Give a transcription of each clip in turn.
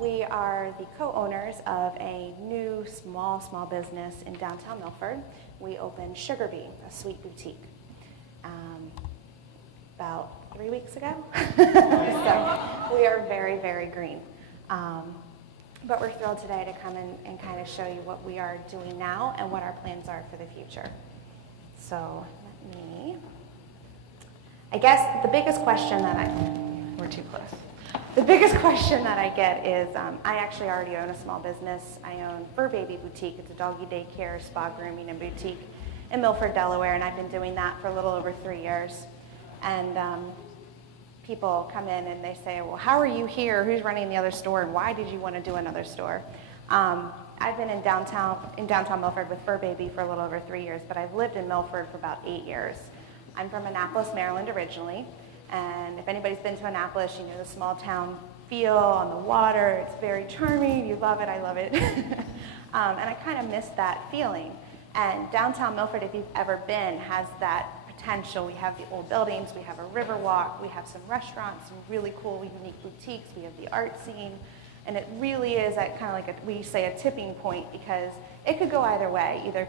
We are the co-owners of a new small business in downtown Milford. We opened Sugar Bee, a sweet boutique, about 3 weeks ago. So we are very, very green. But we're thrilled today to come in and kind of show you what we are doing now and what our plans are for the future. So I guess the biggest question that we're too close. The biggest question that I get is, I actually already own a small business. I own Fur Baby Boutique. It's a doggy daycare, spa grooming, and boutique in Milford, Delaware, and I've been doing that for a little over 3 years. And people come in and they say, well, how are you here? Who's running the other store? And why did you want to do another store? I've been in downtown Milford with Fur Baby for a little over 3 years, but I've lived in Milford for about 8 years. I'm from Annapolis, Maryland originally. And if anybody's been to Annapolis, you know the small town feel on the water. It's very charming. You love it. I love it. And I kind of miss that feeling. And downtown Milford, if you've ever been, has that potential. We have the old buildings. We have a river walk. We have some restaurants, some really cool, unique boutiques. We have the art scene. And it really is at kind of like we say a tipping point, because it could go either way. Either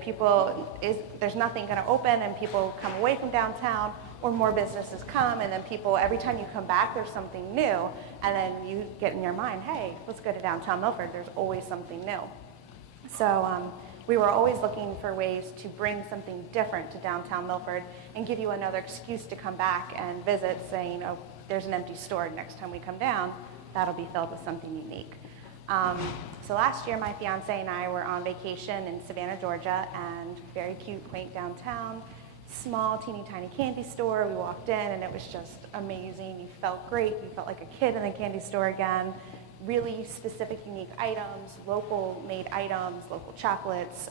there's nothing going to open and people come away from downtown, or more businesses come, and then people, every time you come back, there's something new, and then you get in your mind, hey, let's go to downtown Milford. There's always something new. So we were always looking for ways to bring something different to downtown Milford and give you another excuse to come back and visit, saying, oh, there's an empty store next time we come down. That'll be filled with something unique. So last year, my fiance and I were on vacation in Savannah, Georgia, and very cute, quaint downtown. Small, teeny tiny candy store. We walked in and it was just amazing. You felt great. You felt like a kid in the candy store again. Really specific, unique items, local made items, local chocolates,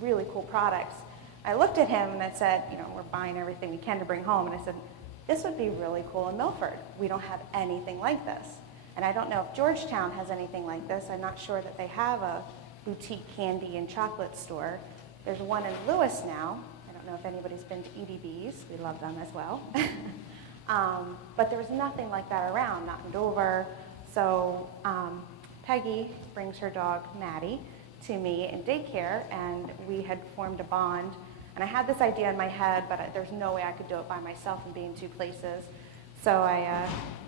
really cool products. I looked at him and I said, you know, we're buying everything we can to bring home. And I said, this would be really cool in Milford. We don't have anything like this. And I don't know if Georgetown has anything like this. I'm not sure that they have a boutique candy and chocolate store. There's one in Lewis now. I don't know if anybody's been to EDB's. We love them as well. But there was nothing like that around, not in Dover. So Peggy brings her dog, Maddie, to me in daycare, and we had formed a bond. And I had this idea in my head, but there's no way I could do it by myself and be in two places. So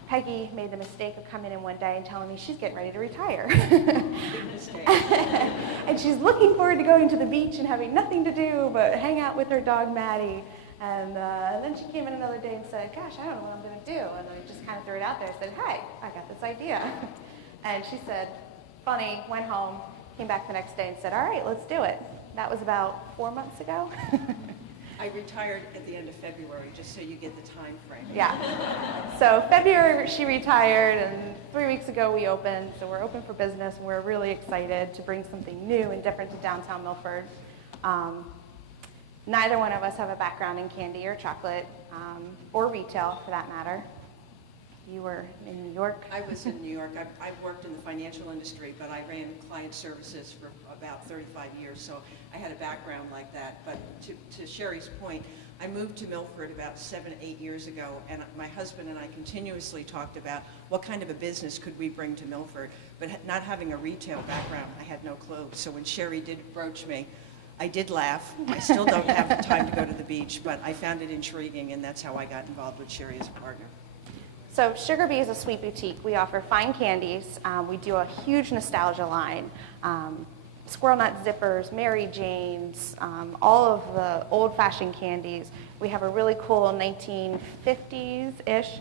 Peggy made the mistake of coming in one day and telling me she's getting ready to retire. Big mistake. And she's looking forward to going to the beach and having nothing to do but hang out with her dog, Maddie. And then she came in another day and said, gosh, I don't know what I'm going to do. And I just kind of threw it out there and said, hey, I got this idea. And she said, funny, went home, came back the next day and said, all right, let's do it. That was about 4 months ago. I retired at the end of February, just so you get the time frame. Yeah. So February she retired, and 3 weeks ago we opened. So we're open for business, and we're really excited to bring something new and different to downtown Milford. Neither one of us have a background in candy or chocolate, or retail for that matter. You were in New York? I was in New York. I've worked in the financial industry, but I ran client services for about 35 years, so I had a background like that. But to Sherry's point, I moved to Milford about 7, 8 years ago, and my husband and I continuously talked about what kind of a business could we bring to Milford. But not having a retail background, I had no clue. So when Sherry did broach me, I did laugh. I still don't have the time to go to the beach, but I found it intriguing, and that's how I got involved with Sherry as a partner. So Sugar Bee is a sweet boutique. We offer fine candies. We do a huge nostalgia line. Squirrel nut zippers, Mary Janes, all of the old-fashioned candies. We have a really cool 1950s-ish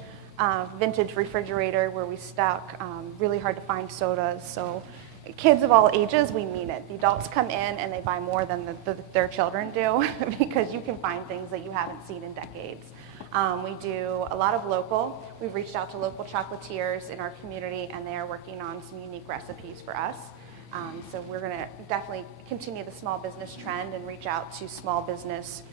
vintage refrigerator where we stock really hard-to-find sodas. So kids of all ages, we mean it. The adults come in and they buy more than their children do because you can find things that you haven't seen in decades. We do a lot of local. We've reached out to local chocolatiers in our community, and they are working on some unique recipes for us. So we're going to definitely continue the small business trend and reach out to small business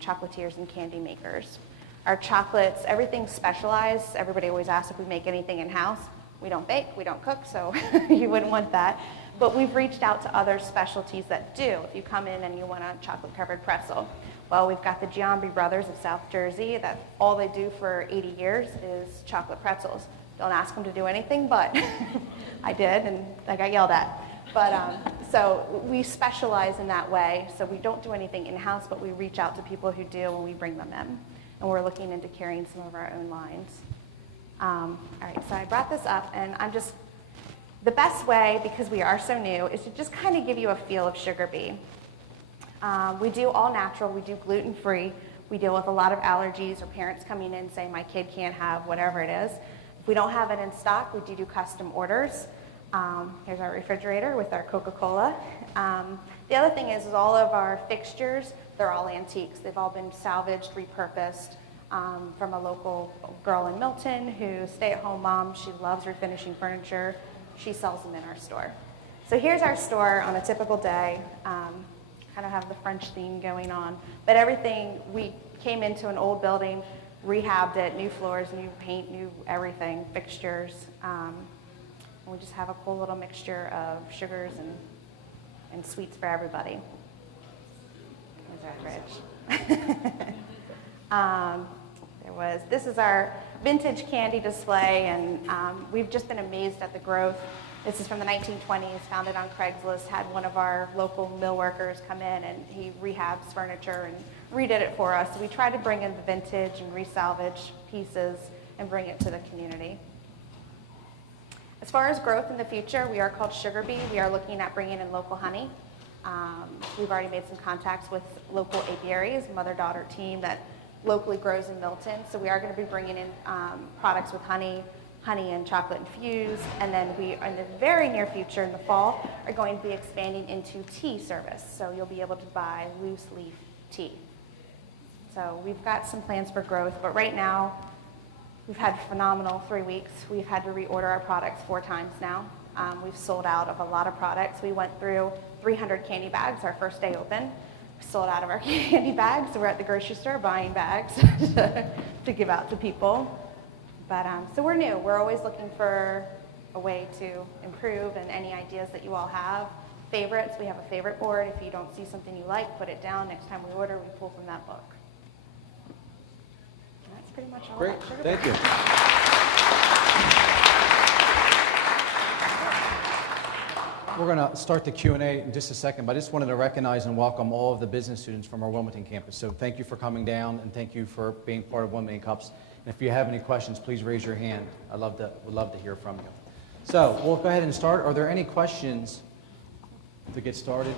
chocolatiers and candy makers. Our chocolates, everything's specialized. Everybody always asks if we make anything in-house. We don't bake, we don't cook, so you wouldn't want that. But we've reached out to other specialties that do. If you come in and you want a chocolate-covered pretzel, well, we've got the Giambi brothers of South Jersey that all they do for 80 years is chocolate pretzels. Don't ask them to do anything, but I did, and I got yelled at. But so we specialize in that way. So we don't do anything in-house, but we reach out to people who do, and we bring them in. And we're looking into carrying some of our own lines. All right, so I brought this up, and the best way, because we are so new, is to just kind of give you a feel of Sugar Bee. We do all natural, we do gluten-free. We deal with a lot of allergies or parents coming in saying my kid can't have whatever it is. If we don't have it in stock, we do custom orders. Here's our refrigerator with our Coca-Cola. The other thing is all of our fixtures, they're all antiques. They've all been salvaged, repurposed from a local girl in Milton who's stay-at-home mom. She loves refinishing furniture. She sells them in our store. So here's our store on a typical day. Kind of have the French theme going on. But everything, we came into an old building, rehabbed it, new floors, new paint, new everything, fixtures. And we just have a cool little mixture of sugars and sweets for everybody. There's our fridge. This is our vintage candy display, and we've just been amazed at the growth. This is from the 1920s, founded on Craigslist, had one of our local mill workers come in and he rehabs furniture and redid it for us. So we try to bring in the vintage and resalvage pieces and bring it to the community. As far as growth in the future, we are called Sugar Bee. We are looking at bringing in local honey. We've already made some contacts with local apiaries, mother-daughter team that locally grows in Milton. So we are going to be bringing in products with honey and chocolate infused, and then we, in the very near future, in the fall, are going to be expanding into tea service. So you'll be able to buy loose leaf tea. So we've got some plans for growth, but right now, we've had phenomenal 3 weeks. We've had to reorder our products 4 times now. We've sold out of a lot of products. We went through 300 candy bags our first day open. We sold out of our candy bags, so we're at the grocery store buying bags to give out to people. But so we're new. We're always looking for a way to improve, and any ideas that you all have. Favorites, we have a favorite board. If you don't see something you like, put it down. Next time we order, we pull from that book. And that's pretty much all. Great, thank you. We're going to start the Q&A in just a second, but I just wanted to recognize and welcome all of the business students from our Wilmington campus. So thank you for coming down, and thank you for being part of 1 Million Cups. And if you have any questions, please raise your hand. Would love to hear from you. So we'll go ahead and start. Are there any questions to get started?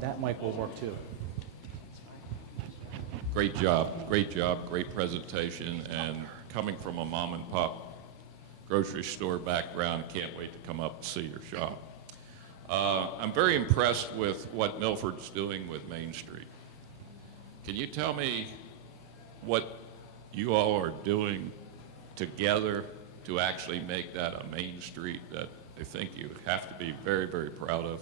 That mic will work too. Great job, great presentation, and coming from a mom and pop grocery store background, can't wait to come up and see your shop. I'm very impressed with what Milford's doing with Main Street. Can you tell me what you all are doing together to actually make that a Main Street that I think you have to be very, very proud of?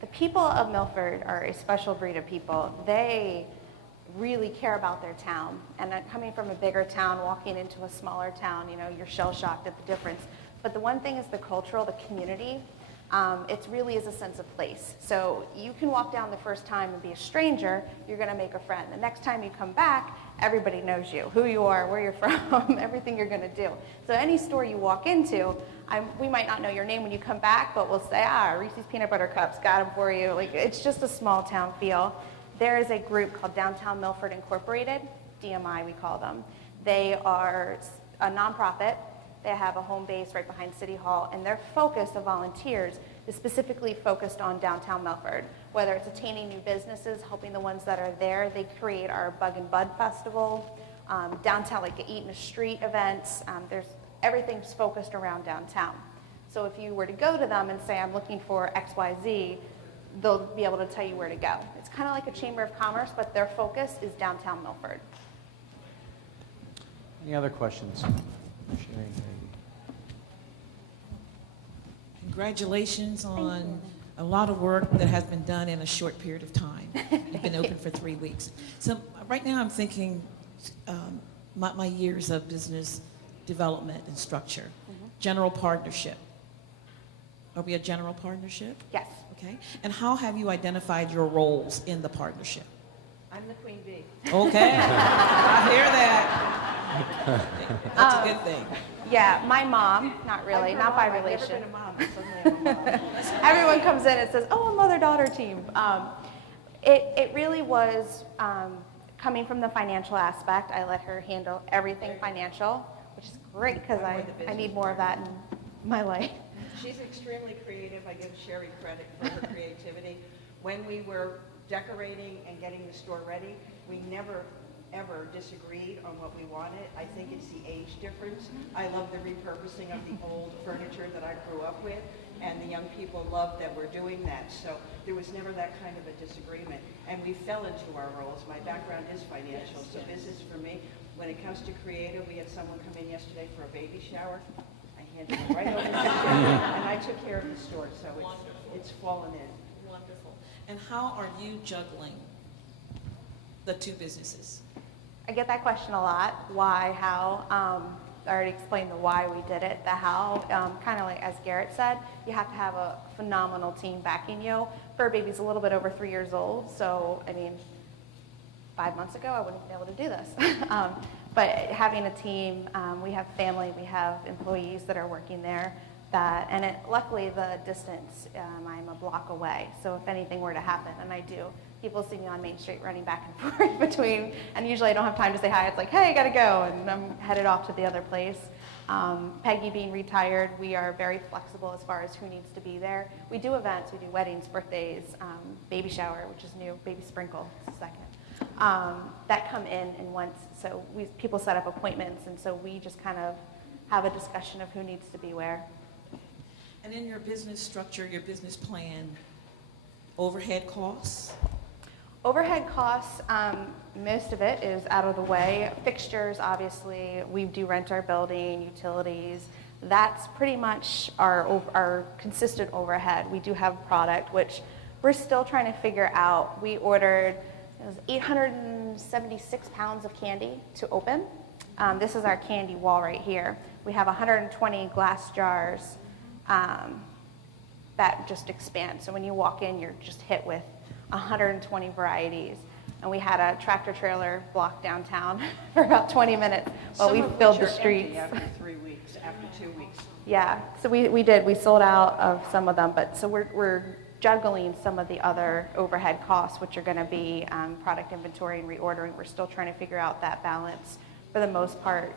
The people of Milford are a special breed of people. They really care about their town. And coming from a bigger town, walking into a smaller town, you're shell-shocked at the difference. But the one thing is the community. It really is a sense of place. So you can walk down the first time and be a stranger, you're going to make a friend. The next time you come back, everybody knows you, who you are, where you're from, everything you're going to do. So any store you walk into, we might not know your name when you come back, but we'll say, Reese's Peanut Butter Cups, got them for you. It's just a small town feel. There is a group called Downtown Milford Incorporated, DMI we call them. They are a nonprofit. They have a home base right behind City Hall, and their focus of volunteers is specifically focused on downtown Milford. Whether it's attaining new businesses, helping the ones that are there, they create our Bug and Bud Festival, downtown, like Eat in the Street events. Everything's focused around downtown. So if you were to go to them and say, I'm looking for XYZ, they'll be able to tell you where to go. It's kind of like a chamber of commerce, but their focus is downtown Milford. Any other questions? Congratulations on a lot of work that has been done in a short period of time. You've been open for 3 weeks. So right now I'm thinking my years of business development and structure. General partnership. Are we a general partnership? Yes. Okay. And how have you identified your roles in the partnership? I'm the queen bee. Okay, I hear that. That's a good thing. Yeah, my mom, not really, not by relation. I've never been a mom, but suddenly I'm a mom. Everyone comes in and says, oh, a mother-daughter team. It really was coming from the financial aspect. I let her handle everything financial, which is great because I need more of that in my life. She's extremely creative. I give Sherry credit for her creativity. When we were decorating and getting the store ready, we never, ever disagreed on what we wanted. I think it's the age difference. I love the repurposing of the old furniture that I grew up with, and the young people love that we're doing that. So there was never that kind of a disagreement. And we fell into our roles. My background is financial, so business for me. When it comes to creative, we had someone come in yesterday for a baby shower. I handed it right over to her, and I took care of the store, so it's fallen in. Wonderful. And how are you juggling the two businesses? I get that question a lot. Why, how? I already explained the why we did it. The how, kind of like as Garrett said, you have to have a phenomenal team backing you. Fur Baby's a little bit over 3 years old, so I mean, 5 months ago I wouldn't have been able to do this. But having a team, we have family, we have employees that are working there. Luckily the distance, I'm a block away. So if anything were to happen, and I do, people see me on Main Street running back and forth between, and usually I don't have time to say hi. It's like, hey, I gotta go, and I'm headed off to the other place. Peggy being retired, we are very flexible as far as who needs to be there. We do events, we do weddings, birthdays, baby shower, which is new, baby sprinkle, it's the second. That come in and once, so people set up appointments, and so we just kind of have a discussion of who needs to be where. And in your business structure, your business plan, overhead costs? Overhead costs, most of it is out of the way. Fixtures, obviously, we do rent our building, utilities. That's pretty much our consistent overhead. We do have product, which we're still trying to figure out. We ordered, it was 876 pounds of candy to open. This is our candy wall right here. We have 120 glass jars that just expand. So when you walk in, you're just hit with 120 varieties. And we had a tractor trailer block downtown for about 20 minutes while we filled the streets. After 3 weeks, after 2 weeks. Yeah, so we did. We sold out of some of them, but so we're juggling some of the other overhead costs, which are going to be product inventory and reordering. We're still trying to figure out that balance. For the most part,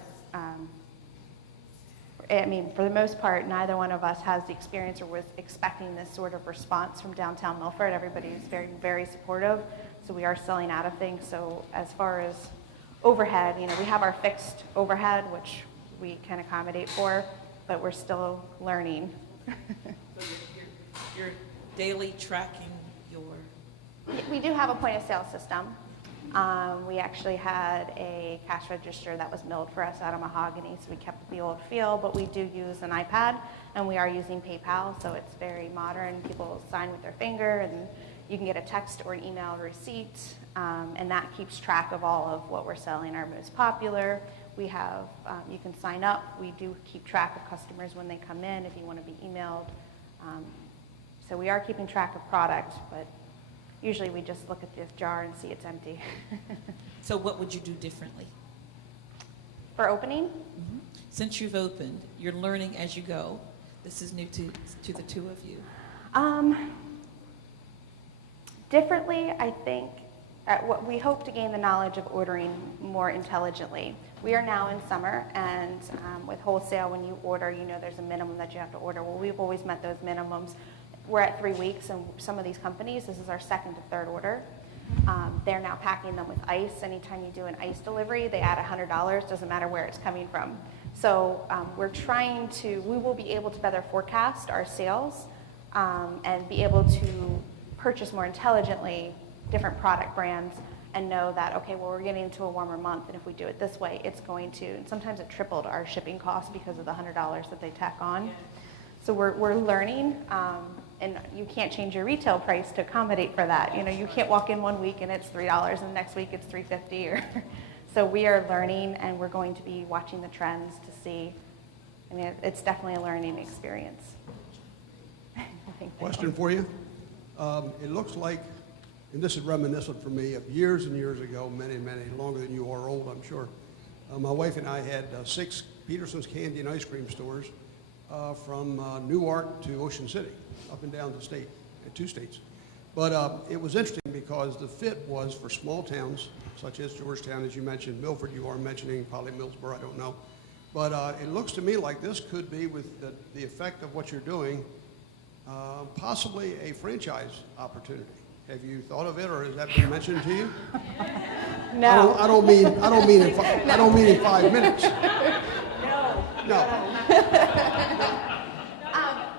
neither one of us has the experience or was expecting this sort of response from downtown Milford. Everybody is very, very supportive, so we are selling out of things. So as far as overhead, we have our fixed overhead, which we can accommodate for, but we're still learning. So you're daily tracking your... We do have a point of sale system. We actually had a cash register that was milled for us out of mahogany, so we kept the old feel, but we do use an iPad, and we are using PayPal, so it's very modern. People sign with their finger, and you can get a text or an email receipt, and that keeps track of all of what we're selling, our most popular. We have, you can sign up. We do keep track of customers when they come in if you want to be emailed. So we are keeping track of product, but usually we just look at this jar and see it's empty. So what would you do differently? For opening? Mm-hmm. Since you've opened, you're learning as you go. This is new to the two of you. Differently, I think, what we hope to gain the knowledge of ordering more intelligently. We are now in summer, and with wholesale, when you order, there's a minimum that you have to order. Well, we've always met those minimums. We're at 3 weeks, and some of these companies, this is our second to third order. They're now packing them with ice. Anytime you do an ice delivery, they add $100, doesn't matter where it's coming from. So we will be able to better forecast our sales and be able to purchase more intelligently different product brands and know that, okay, well, we're getting into a warmer month, and if we do it this way, it's going to, and sometimes it tripled our shipping costs because of the $100 that they tack on. So we're learning, and you can't change your retail price to accommodate for that. You can't walk in 1 week and it's $3, and the next week it's $3.50. So we are learning, and we're going to be watching the trends to see. It's definitely a learning experience. Question for you. It looks like and this is reminiscent for me of years and years ago, many, many, longer than you are old, I'm sure. My wife and I had 6 Peterson's Candy and Ice Cream stores from Newark to Ocean City, up and down the state, 2 states. But it was interesting because the fit was for small towns, such as Georgetown, as you mentioned, Milford you are mentioning, probably Millsboro, I don't know. But it looks to me like this could be, with the effect of what you're doing, possibly a franchise opportunity. Have you thought of it, or has that been mentioned to you? No. I don't mean in 5 minutes. No.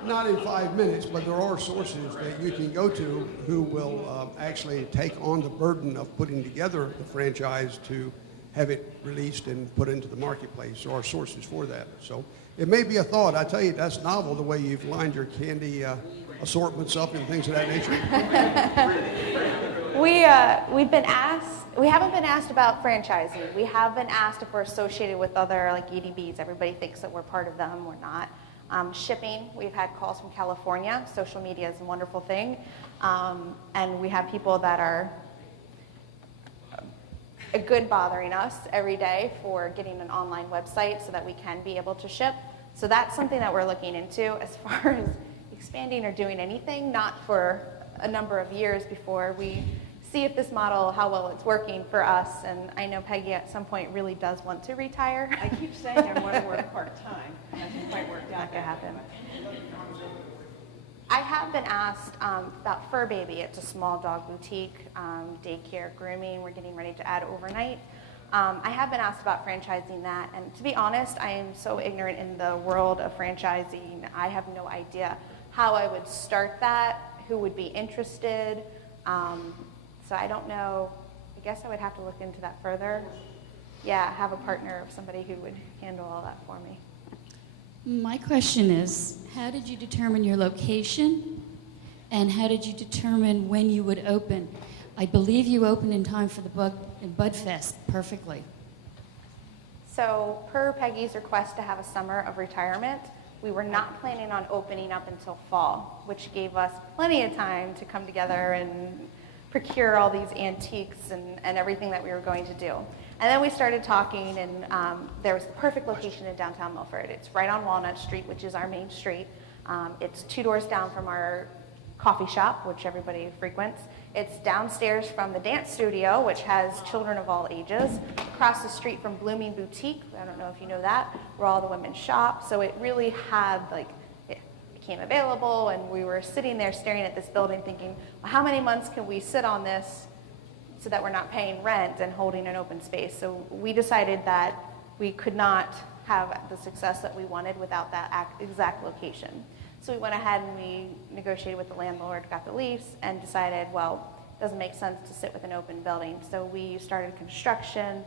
Not in 5 minutes, but there are sources that you can go to who will actually take on the burden of putting together the franchise to have it released and put into the marketplace. There are sources for that. So it may be a thought. I tell you, that's novel, the way you've lined your candy assortments up and things of that nature. We haven't been asked about franchising. We have been asked if we're associated with other like EDBs. Everybody thinks that we're part of them. We're not. Shipping, we've had calls from California. Social media is a wonderful thing. And we have people that are good bothering us every day for getting an online website so that we can be able to ship. So that's something that we're looking into. As far as expanding or doing anything, not for a number of years before we see if this model, how well it's working for us. And I know Peggy at some point really does want to retire. I keep saying I want to work part-time. It hasn't quite worked out. Not gonna happen. I have been asked about Fur Baby. It's a small dog boutique, daycare, grooming. We're getting ready to add overnight. I have been asked about franchising that, and to be honest, I am so ignorant in the world of franchising. I have no idea how I would start that, who would be interested. So I don't know. I guess I would have to look into that further. Yeah, have a partner of somebody who would handle all that for me. My question is, how did you determine your location, and how did you determine when you would open? I believe you opened in time for the Bud Fest perfectly. So per Peggy's request to have a summer of retirement, we were not planning on opening up until fall, which gave us plenty of time to come together and procure all these antiques and everything that we were going to do. And then we started talking, and there was the perfect location in downtown Milford. It's right on Walnut Street, which is our main street. It's 2 doors down from our coffee shop, which everybody frequents. It's downstairs from the dance studio, which has children of all ages. Across the street from Blooming Boutique, I don't know if you know that, where all the women shop. So it really had, like, it became available, and we were sitting there staring at this building thinking, well, how many months can we sit on this so that we're not paying rent and holding an open space? So we decided that we could not have the success that we wanted without that exact location. So we went ahead and we negotiated with the landlord, got the lease, and decided, well, it doesn't make sense to sit with an open building. So we started construction,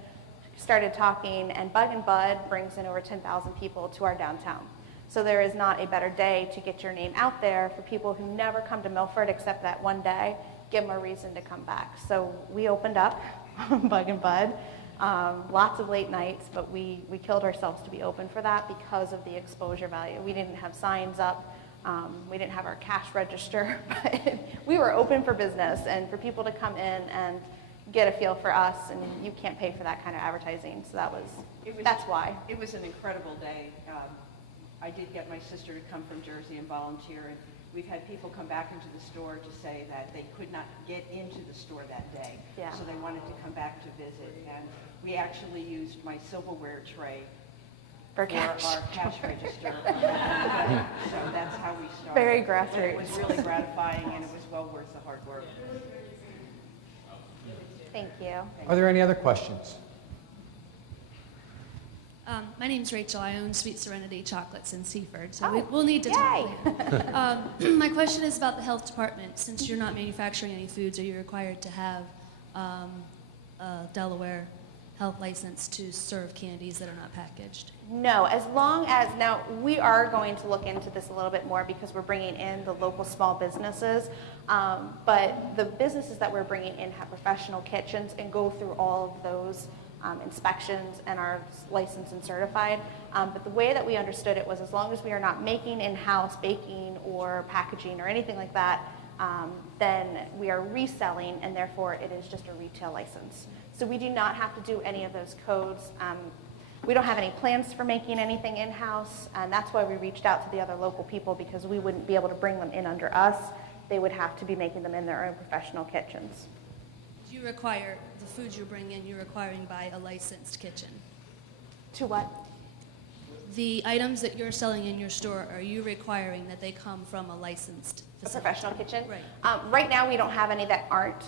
started talking, and Bug and Bud brings in over 10,000 people to our downtown. So there is not a better day to get your name out there for people who never come to Milford except that one day, give them a reason to come back. So we opened up Bug and Bud, lots of late nights, but we killed ourselves to be open for that because of the exposure value. We didn't have signs up. We didn't have our cash register, but we were open for business and for people to come in and get a feel for us, and you can't pay for that kind of advertising, so that's why. It was an incredible day. I did get my sister to come from Jersey and volunteer, and we've had people come back into the store to say that they could not get into the store that day, Yeah. so they wanted to come back to visit, and we actually used my silverware tray For our cash register. So that's how we started. Very But it was grassroots. really gratifying, and it was well worth the hard work. Thank you. Are there any other questions? My name's Rachel. I own Sweet Serenity Chocolates in Seaford, so Oh, we'll need to yay. talk later. My question is about the health department. Since you're not manufacturing any foods, are you required to have a Delaware health license to serve candies that are not packaged? No, as long as, now we are going to look into this a little bit more because we're bringing in the local small businesses, but the businesses that we're bringing in have professional kitchens and go through all of those inspections and are licensed and certified. But the way that we understood it was as long as we are not making in-house baking or packaging or anything like that, then we are reselling, and therefore it is just a retail license. So we do not have to do any of those codes. We don't have any plans for making anything in-house, and that's why we reached out to the other local people, because we wouldn't be able to bring them in under us. They would have to be making them in their own professional kitchens. Do you require, the foods you bring in, you're requiring by a licensed kitchen? To what? The items that you're selling in your store, are you requiring that they come from a licensed A facility? professional kitchen? Right. Right now, we don't have any that aren't.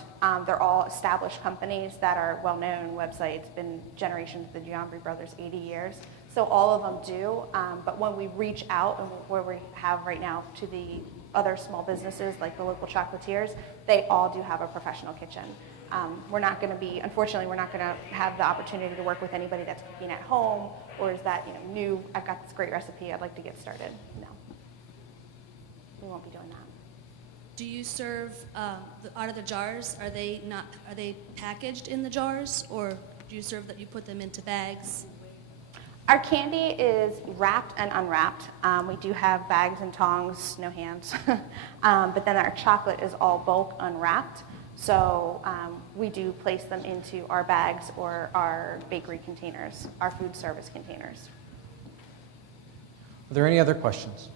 They're all established companies that are well-known websites, been generations, the Giambri brothers, 80 years. So all of them do. But when we reach out, and where we have right now to the other small businesses, like the local chocolatiers, they all do have a professional kitchen. We're not going to be, unfortunately, we're not going to have the opportunity to work with anybody that's cooking at home, or is that, new, I've got this great recipe, I'd like to get started. No. We won't be doing that. Do you serve out of the jars? Are they packaged in the jars, or do you serve that you put them into bags? Our candy is wrapped and unwrapped. We do have bags and tongs, no hands. But then our chocolate is all bulk unwrapped. So we do place them into our bags or our bakery containers, our food service containers. Are there any other questions?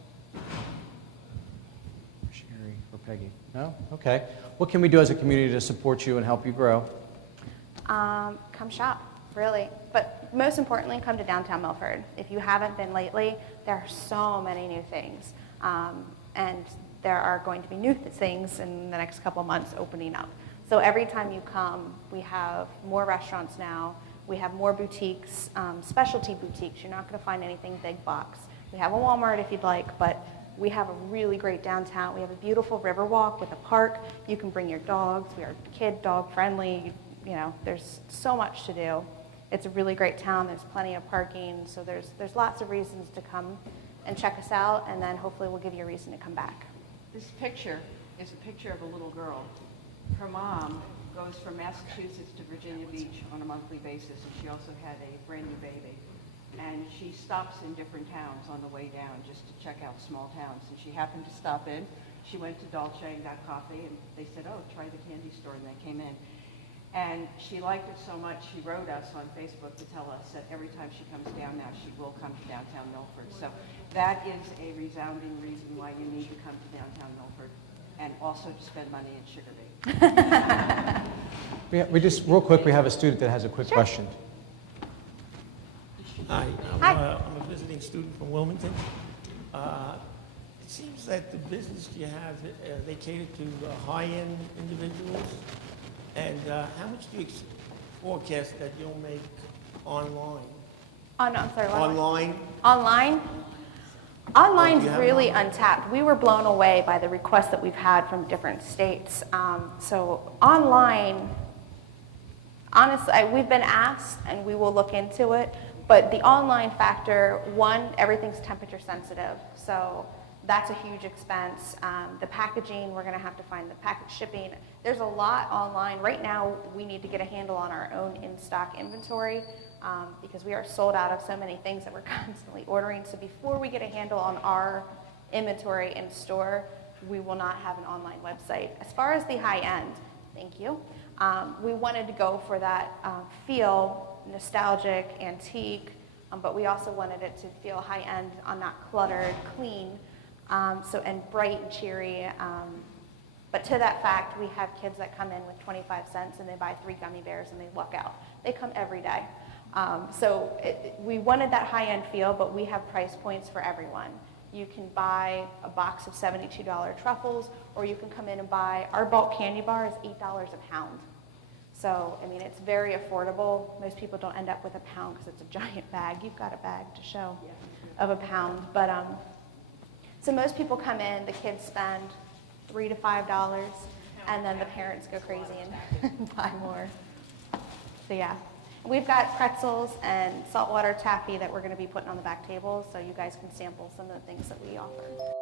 Sherry or Peggy? No? Okay. What can we do as a community to support you and help you grow? Come shop, really. But most importantly, come to downtown Milford. If you haven't been lately, there are so many new things. And there are going to be new things in the next couple months opening up. So every time you come, we have more restaurants now. We have more boutiques, specialty boutiques. You're not going to find anything big box. We have a Walmart if you'd like, but we have a really great downtown. We have a beautiful river walk with a park. You can bring your dogs. We are kid dog friendly. There's so much to do. It's a really great town. There's plenty of parking. So there's lots of reasons to come and check us out, and then hopefully we'll give you a reason to come back. This picture is a picture of a little girl. Her mom goes from Massachusetts to Virginia Beach on a monthly basis, and she also had a brand new baby. And she stops in different towns on the way down just to check out small towns. And she happened to stop in. She went to Dolce and got coffee, and they said, oh, try the candy store, and they came in. And she liked it so much, she wrote us on Facebook to tell us that every time she comes down now, she will come to downtown Milford. So that is a resounding reason why you need to come to downtown Milford, and also to spend money in Sugar Bait. We just, real quick, we have a student that has a quick question. Hi, Hi. I'm a visiting student from Wilmington. It seems that the business you have, they cater to high-end individuals. And how much do you forecast that you'll make online? I'm sorry, what? Online? Online? Oh, Online's do you have really online? untapped. We were blown away by the requests that we've had from different states. So online, honestly, we've been asked, and we will look into it. But the online factor, one, everything's temperature sensitive. So that's a huge expense. The packaging, we're going to have to find the package shipping. There's a lot online. Right now, we need to get a handle on our own in-stock inventory because we are sold out of so many things that we're constantly ordering. So before we get a handle on our inventory in store, we will not have an online website. As far as the high end, thank you, we wanted to go for that feel, nostalgic, antique, but we also wanted it to feel high end, not cluttered, clean. And bright and cheery. But to that fact, we have kids that come in with 25 cents and they buy 3 gummy bears and they walk out. They come every day. We wanted that high-end feel, but we have price points for everyone. You can buy a box of $72 truffles, or you can come in and buy, our bulk candy bar is $8 a pound. So, it's very affordable. Most people don't end up with a pound because it's a giant bag. You've got a bag to show of a pound. But so most people come in, the kids spend $3 to $5, and then the parents go crazy and buy more. So yeah, we've got pretzels and saltwater taffy that we're going to be putting on the back table, so you guys can sample some of the things that we offer.